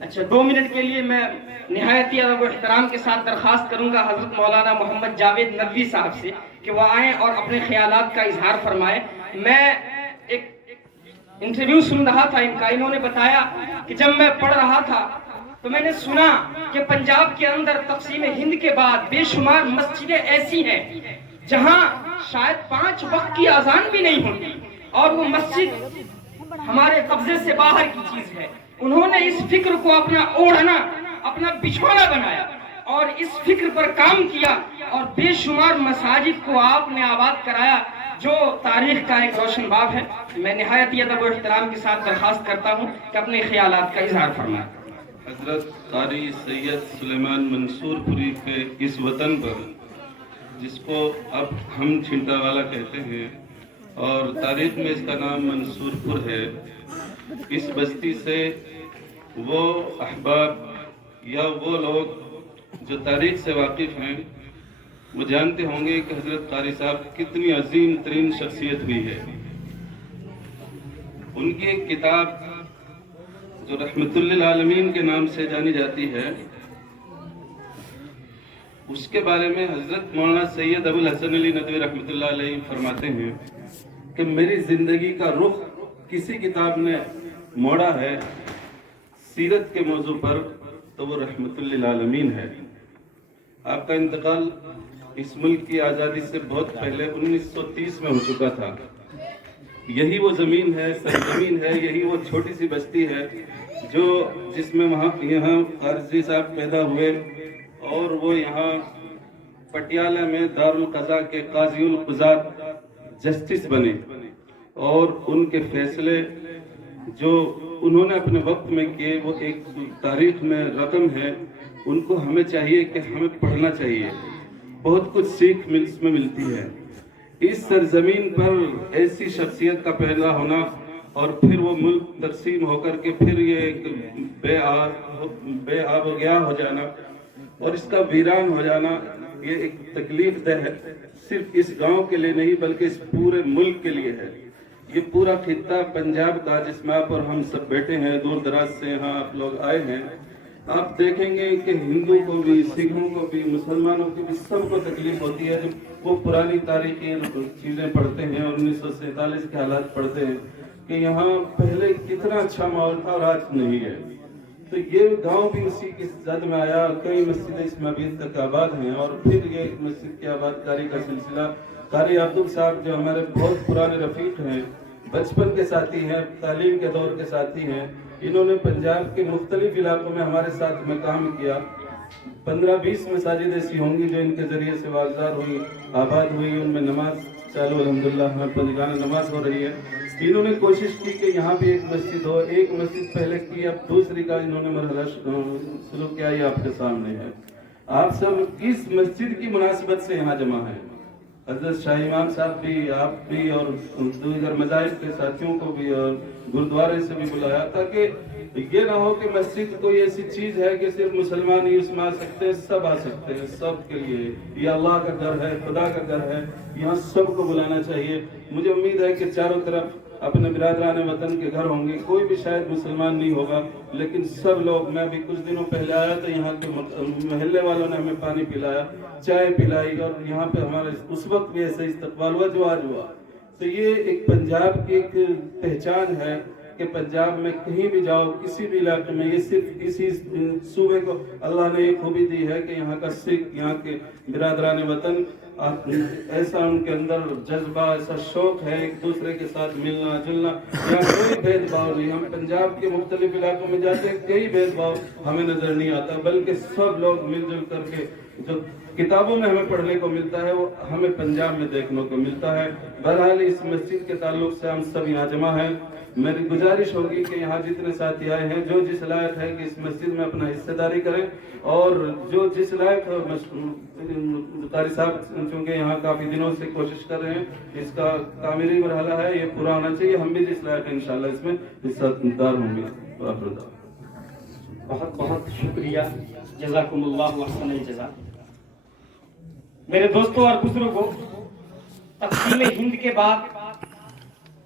اچھا 2 منٹ کے لیے میں نہایت ادب و احترام کے ساتھ درخواست کروں گا حضرت مولانا محمد جاوید ندوی صاحب سے کہ وہ آئیں اور اپنے خیالات کا اظہار فرمائیں۔ میں ایک انٹرویو سن رہا تھا ان کا، انہوں نے بتایا کہ جب میں پڑھ رہا تھا تو میں نے سنا کہ پنجاب کے اندر تقسیم ہند کے بعد بے شمار مسجدیں ایسی ہیں جہاں شاید 5 وقت کی اذان بھی نہیں ہوتی، اور وہ مسجد ہمارے قبضے سے باہر کی چیز ہے۔ انہوں نے اس فکر کو اپنا اوڑھنا، اپنا بچھونا بنایا اور اس فکر پر کام کیا، اور بے شمار مساجد کو آپ نے آباد کرایا، جو تاریخ کا ایک روشن باب ہے۔ میں نہایت ادب و احترام کے ساتھ درخواست کرتا ہوں کہ اپنے خیالات کا اظہار فرمائیں۔ حضرت قاری سید سلیمان منصور پوری کے اس وطن پر، جس کو اب ہم چھنٹا والا کہتے ہیں اور تاریخ میں اس کا نام منصور پور ہے، اس بستی سے وہ احباب یا وہ لوگ جو تاریخ سے واقف ہیں وہ جانتے ہوں گے کہ حضرت قاری صاحب کتنی عظیم ترین شخصیت ہوئی ہے۔ ان کی ایک کتاب جو رحمت للعالمین کے نام سے جانی جاتی ہے، اس کے بارے میں حضرت مولانا سید ابو الحسن علی ندوی رحمۃ اللہ علیہ فرماتے ہیں کہ میری زندگی کا رخ کسی کتاب نے موڑا ہے سیرت کے موضوع پر تو وہ رحمت للعالمین ہے۔ آپ کا انتقال اس ملک کی آزادی سے بہت پہلے 1930 میں ہو چکا تھا۔ یہی وہ زمین ہے، سرزمین ہے، یہی وہ چھوٹی سی بستی ہے جس میں یہاں قاری صاحب پیدا ہوئے، اور وہ یہاں پٹیالہ میں دارالقضاء کے قاضی القضات جسٹس بنے، اور ان کے فیصلے جو انہوں نے اپنے وقت میں کیے وہ ایک تاریخ میں رقم ہے۔ ان کو ہمیں چاہیے کہ ہمیں پڑھنا چاہیے، بہت کچھ سیکھ اس میں ملتی ہے۔ اس سرزمین پر ایسی شخصیت کا پیدا ہونا اور پھر وہ ملک تقسیم ہو کر کے پھر یہ ایک بے آب و گیا ہو جانا اور اس کا ویران ہو جانا، یہ ایک تکلیف دہ ہے، صرف اس گاؤں کے لیے نہیں بلکہ اس پورے ملک کے لیے ہے۔ یہ پورا خطہ پنجاب کا جس میں آپ اور ہم سب بیٹھے ہیں، دور دراز سے یہاں آپ لوگ آئے ہیں، آپ دیکھیں گے کہ ہندو کو بھی، سکھوں کو بھی، مسلمانوں کو بھی، سب کو تکلیف ہوتی ہے جب وہ پرانی تاریخی چیزیں پڑھتے ہیں اور 1947 کے حالات پڑھتے ہیں کہ یہاں پہلے کتنا اچھا ماحول تھا اور آج نہیں ہے۔ تو یہ گاؤں بھی اسی کی زد میں آیا، کئی مسجدیں اس میں ابھی تک آباد ہیں، اور پھر یہ مسجد کی آباد کاری کا سلسلہ قاری عبدل صاحب جو ہمارے بہت پرانے رفیق ہیں، بچپن کے ساتھی ہیں، تعلیم کے دور کے ساتھی ہیں، انہوں نے پنجاب کے مختلف علاقوں میں ہمارے ساتھ میں کام کیا۔ 15-20 مساجد ایسی ہوں گی جو ان کے ذریعے سے واگزار ہوئی، آباد ہوئی، ان میں نماز چالو الحمدللہ ہمیں پنجگانہ نماز ہو رہی ہے۔ انہوں نے کوشش کی کہ یہاں بھی ایک مسجد ہو، ایک مسجد پہلے کی، اب دوسری کا انہوں نے مرحلہ شروع کیا، یہ آپ کے سامنے ہے۔ آپ سب اس مسجد کی مناسبت سے یہاں جمع ہیں، حضرت شاہ امام صاحب بھی، آپ بھی، اور دیگر مذاہب کے ساتھیوں کو بھی، اور گردوارے سے بھی بلایا، تاکہ یہ نہ ہو کہ مسجد کوئی ایسی چیز ہے کہ صرف مسلمان ہی اس میں آ سکتے ہیں، سب آ سکتے ہیں، سب کے لیے یہ اللہ کا گھر ہے، خدا کا گھر ہے، یہاں سب کو بلانا چاہیے۔ مجھے امید ہے کہ چاروں طرف اپنے برادران وطن کے گھر ہوں گے، کوئی بھی شاید مسلمان نہیں ہوگا، لیکن سب لوگ، میں بھی کچھ دنوں پہلے آیا تو یہاں کے محلے والوں نے ہمیں پانی پلایا، چائے پلائی، اور یہاں پہ ہمارا اس وقت بھی ایسا استقبال ہوا جو آج ہوا۔ تو یہ ایک پنجاب کی ایک پہچان ہے کہ پنجاب میں کہیں بھی جاؤ، کسی بھی علاقے میں، یہ صرف اسی صوبے کو اللہ نے ایک خوبی دی ہے کہ یہاں کا سکھ، یہاں کے برادران وطن، ایسا ان کے اندر جذبہ، ایسا شوق ہے ایک دوسرے کے ساتھ ملنا جلنا، یہاں کوئی بھید بھاؤ نہیں۔ ہم پنجاب کے مختلف علاقوں میں جاتے ہیں، کئی بھید بھاؤ ہمیں نظر نہیں آتا، بلکہ سب لوگ مل جل کر کے جو کتابوں میں ہمیں پڑھنے کو ملتا ہے وہ ہمیں پنجاب میں دیکھنے کو ملتا ہے۔ بہرحال اس مسجد کے تعلق سے ہم سب یہاں جمع ہیں۔ میری گزارش ہوگی کہ یہاں جتنے ساتھی آئے ہیں، جو جس لائق ہے کہ اس مسجد میں اپنا حصہ داری کریں، اور جو جس لائق قاری صاحب چونکہ یہاں کافی دنوں سے کوشش کر رہے ہیں، اس کا تعمیری مرحلہ ہے، یہ پورا ہونا چاہیے، ہم بھی جس لائق ہیں انشاءاللہ اس میں حصہ دار ہوں گے۔ بہت بہت شکریہ، جزاکم اللہ احسن الجزا۔ میرے دوستوں اور بزرگوں، تقسیم ہند کے بعد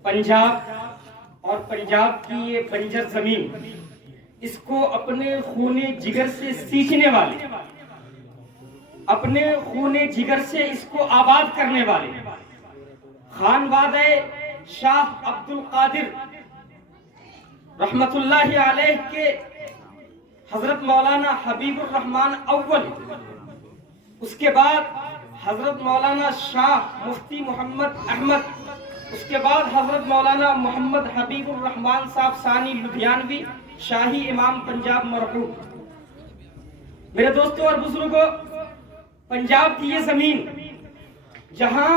پنجاب اور پنجاب کی یہ بنجر زمین اس کو اپنے خون جگر سے سینچنے والے، اپنے خون جگر سے اس کو آباد کرنے والے خانوادہ شاہ عبد القادر رحمت اللہ علیہ کے حضرت مولانا حبیب الرحمان اول، اس کے بعد حضرت مولانا شاہ مفتی محمد احمد، اس کے بعد حضرت مولانا محمد حبیب الرحمان صاحب ثانی لدھیانوی شاہی امام پنجاب مرحوم۔ میرے دوستوں اور بزرگوں، پنجاب کی یہ زمین جہاں